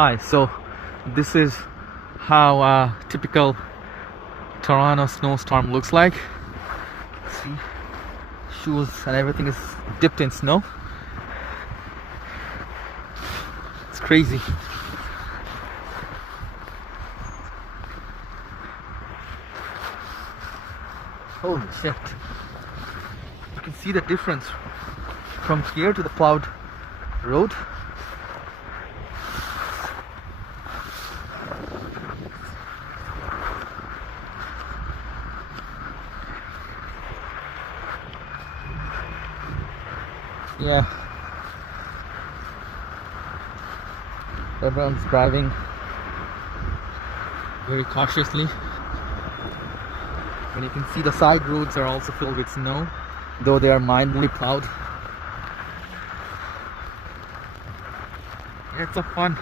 Hi, so this is how a typical Toronto snowstorm looks like. See, shoes and everything is dipped in snow. It's crazy. Holy shit. You can see the difference from here to the plowed road. Yeah, everyone's driving very cautiously, and you can see the side roads are also filled with snow, though they are mildly plowed. Yeah, it's a fun